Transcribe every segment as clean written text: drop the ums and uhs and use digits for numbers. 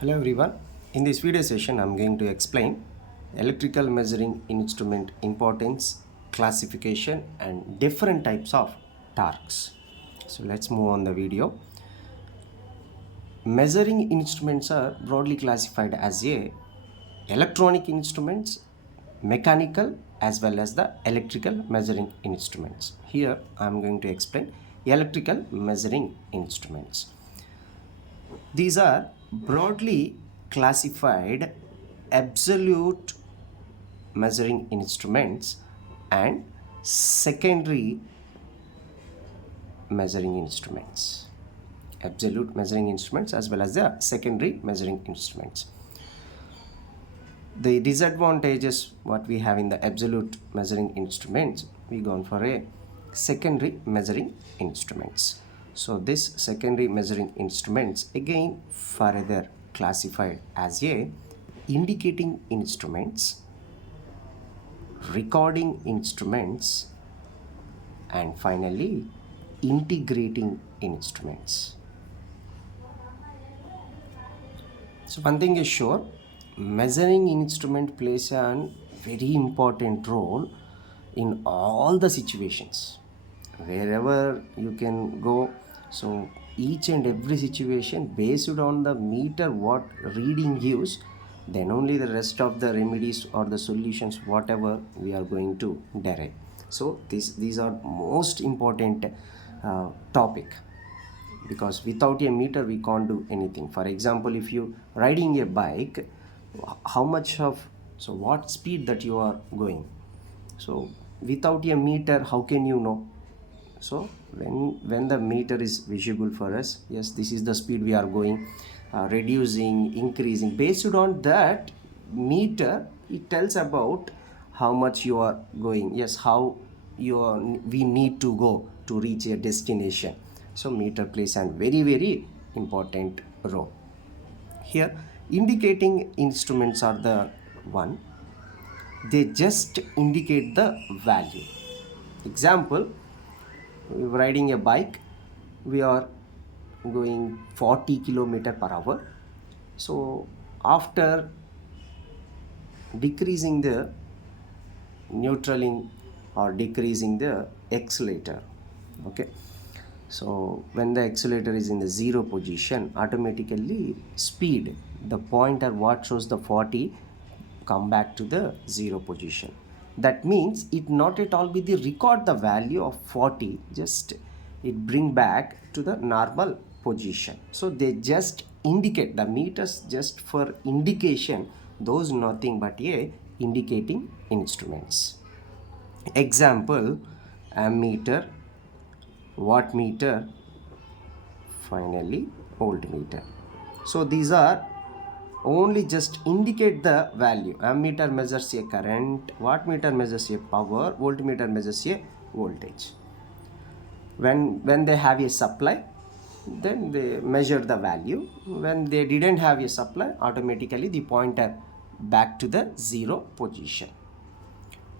Hello everyone. In this video session, I'm going to explain electrical measuring instrument importance, classification, and different types of torques. So let's move on the video. Measuring instruments are broadly classified as electronic instruments, mechanical as well as the electrical measuring instruments. Here I'm going to explain electrical measuring instruments. These are broadly classified absolute measuring instruments and secondary measuring instruments. Absolute measuring instruments as well as the secondary measuring instruments. The disadvantages what we have in the absolute measuring instruments, we gone for a secondary measuring instruments. So this secondary measuring instruments again further classified as indicating instruments, recording instruments, and finally integrating instruments. So one thing is sure, measuring instrument plays a very important role in all the situations wherever you can go. So each and every situation based on the meter what reading gives, then only the rest of the remedies or the solutions whatever we are going to derive. So these are most important topic, because without a meter we can't do anything. For example, if you riding a bike, how much of, so what speed that you are going, so without a meter how can you know? So when the meter is visible for us, yes, this is the speed we are going, reducing, increasing, based on that meter it tells about how much you are going, yes, how you are, we need to go to reach a destination. So meter plays a very important role here. Indicating instruments are the one, they just indicate the value. Example, riding a bike, we are going 40 kilometer per hour. So after decreasing the neutraling or decreasing the accelerator, okay, so when the accelerator is in the zero position, automatically speed, the pointer what shows the 40 come back to the zero position. That means it not at all be the record the value of 40, just it bring back to the normal position. So they just indicate, the meters just for indication, those nothing but a indicating instruments. Example, ammeter, watt meter, finally voltmeter. So these are only just indicate the value. Ammeter measures a current, watt meter measures a power, voltmeter measures a voltage. When they have a supply, then they measure the value. When they didn't have a supply, automatically the pointer back to the zero position.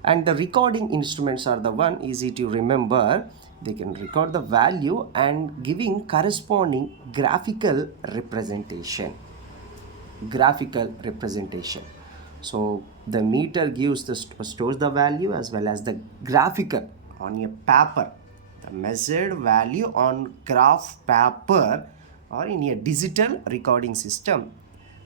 And the recording instruments are the one easy to remember. They can record the value and giving corresponding graphical representation. So the meter gives the stores the value as well as the graphical on a paper, the measured value on graph paper or in a digital recording system,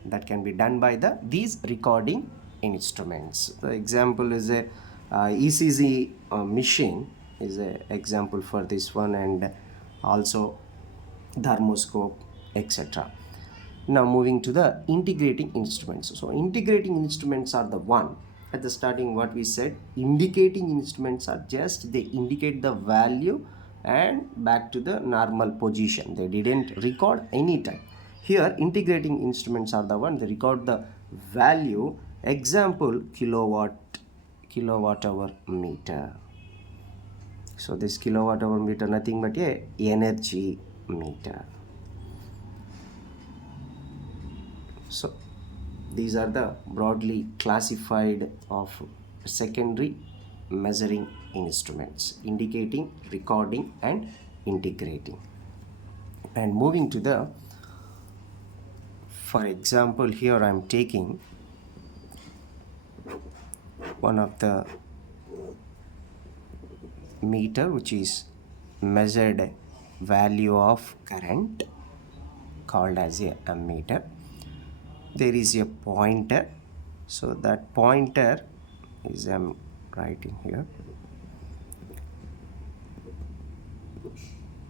that can be done by these recording instruments. The example is a ECG machine is an example for this one, and also thermoscope, etc. Now moving to the integrating instruments. So integrating instruments are the one, at the starting what we said, indicating instruments are just they indicate the value and back to the normal position, they didn't record any time. Here integrating instruments are the one, they record the value. Example, kilowatt hour meter. So this kilowatt hour meter nothing but a energy meter. So these are the broadly classified of secondary measuring instruments, indicating, recording, and integrating. And moving to the For example, here I am taking one of the meter which is measured value of current called as a ammeter. There is a pointer, so that pointer is I'm writing here.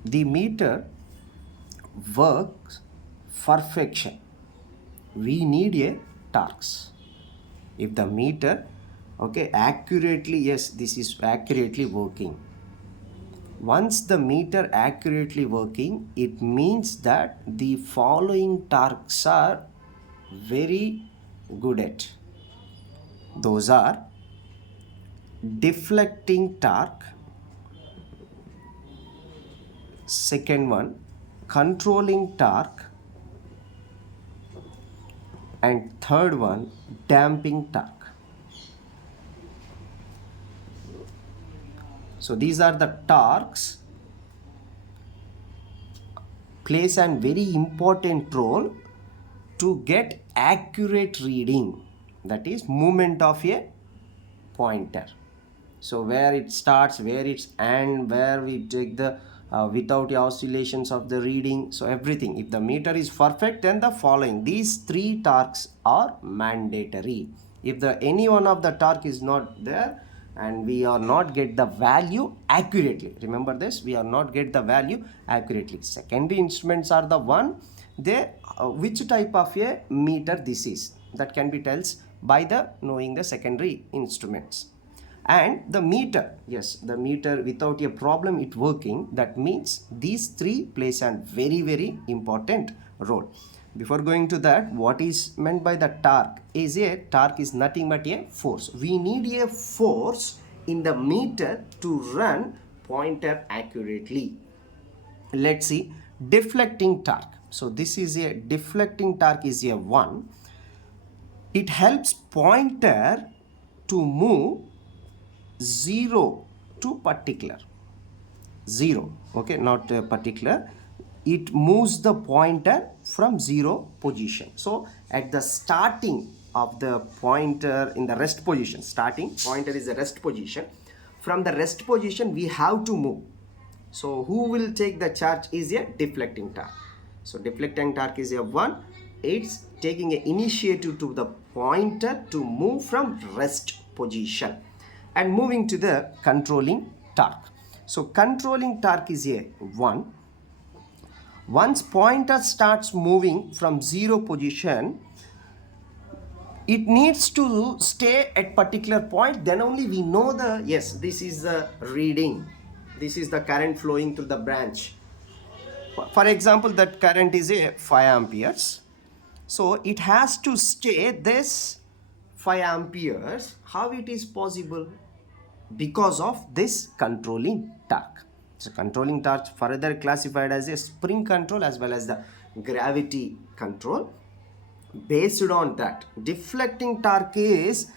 The meter works perfection. We need a torques. If the meter accurately, yes, this is accurately working. Once the meter accurately working, it means that the following torques are very good at. Those are deflecting torque, second one controlling torque, and third one damping torque. So these are the torques plays a very important role to get accurate reading, that is movement of a pointer. So where it starts, where it's end, where we take the without the oscillations of the reading, so everything. If the meter is perfect, then the following these three torques are mandatory. If the any one of the torque is not there and we are not get the value accurately, remember this, we are not get the value accurately. Secondary instruments are the one they which type of a meter this is, that can be tells by the knowing the secondary instruments. And the meter, yes, the meter without a problem it working, that means these three plays a very important role. Before going to that, what is meant by the torque is a torque is nothing but a force. We need a force in the meter to run pointer accurately. Let's see deflecting torque. So this is a deflecting torque is a 1. It helps pointer to move 0 to particular 0, okay, not particular. It moves the pointer from 0 position. So at the starting of the pointer in the rest position, starting pointer is the rest position, from the rest position we have to move. So who will take the charge is a deflecting torque. So deflecting torque is a 1. It's taking an initiative to the pointer to move from rest position and moving to the controlling torque. So controlling torque is a 1. Once pointer starts moving from 0 position, it needs to stay at particular point, then only we know the, yes, this is the reading, this is the current flowing through the branch. For example, that current is a 5 amperes. So it has to stay this 5 amperes. How it is possible? Because of this controlling torque. So controlling torque further classified as a spring control as well as the gravity control. Based on that, deflecting torque is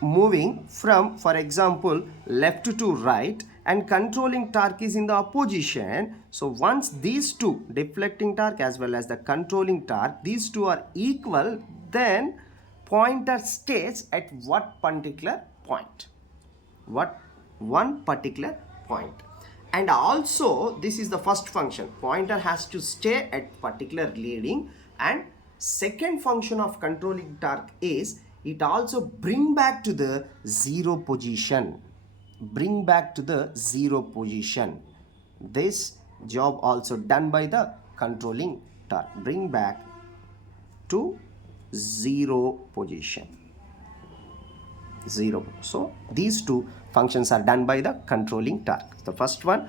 moving from, for example, left to right, and controlling torque is in the opposition. So once these two, deflecting torque as well as the controlling torque, these two are equal, then pointer stays at what particular point, one particular point. And also this is the first function, pointer has to stay at particular reading. And second function of controlling torque is it also bring back to the 0 position, bring back to the 0 position. This job also done by the controlling torque, bring back to 0 position, 0. So these two functions are done by the controlling torque. The first one,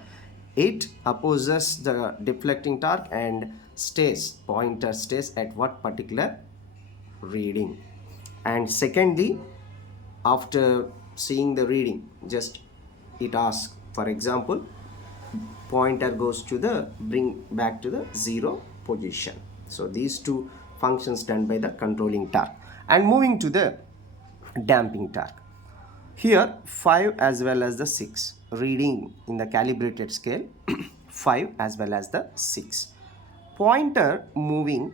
it opposes the deflecting torque and pointer stays at what particular reading. And secondly, after seeing the reading, just it asks, for example, pointer goes to the bring back to the 0 position. So these two functions done by the controlling torque. And moving to the damping torque, here 5 as well as the 6 reading in the calibrated scale 5 as well as the 6, pointer moving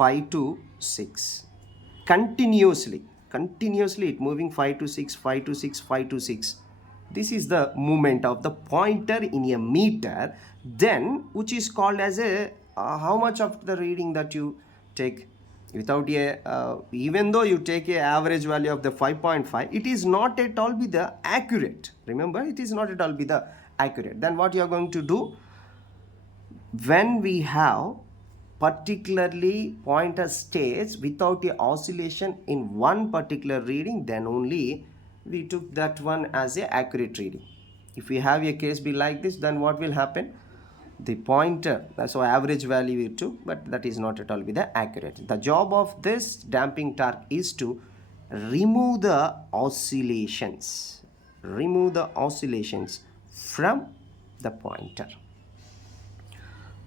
5 to 6 continuously it moving 5 to 6, 5 to 6, 5 to 6. This is the movement of the pointer in a meter, then which is called as a how much of the reading that you take without a even though you take a average value of the 5.5, it is not at all be the accurate. Remember, it is not at all be the accurate. Then what you are going to do, when we have particularly pointer stays without a oscillation in one particular reading, then only we took that one as a accurate reading. If we have a case be like this, then what will happen, the pointer, so average value we took, but that is not at all be the accurate. The job of this damping torque is to remove the oscillations from the pointer.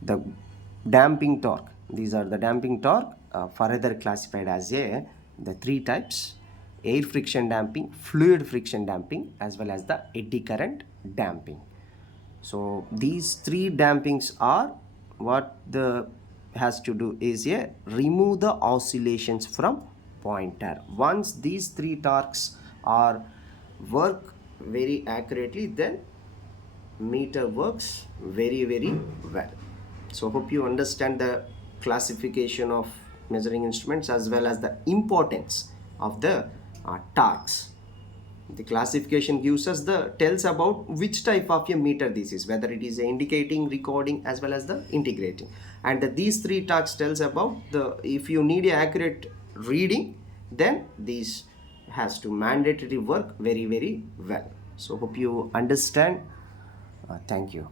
The damping torque, these are the damping torque, further classified as the three types: air friction damping, fluid friction damping, as well as the eddy current damping. So these three dampings are what the has to do is remove the oscillations from pointer. Once these three torques are work very accurately, then meter works very well. So hope you understand the classification of measuring instruments as well as the importance of the torques. The classification gives us tells about which type of a meter this is, whether it is indicating, recording, as well as the integrating. And these three torques tells about if you need a accurate reading, then these has to mandatory work very well. So hope you understand. Thank you.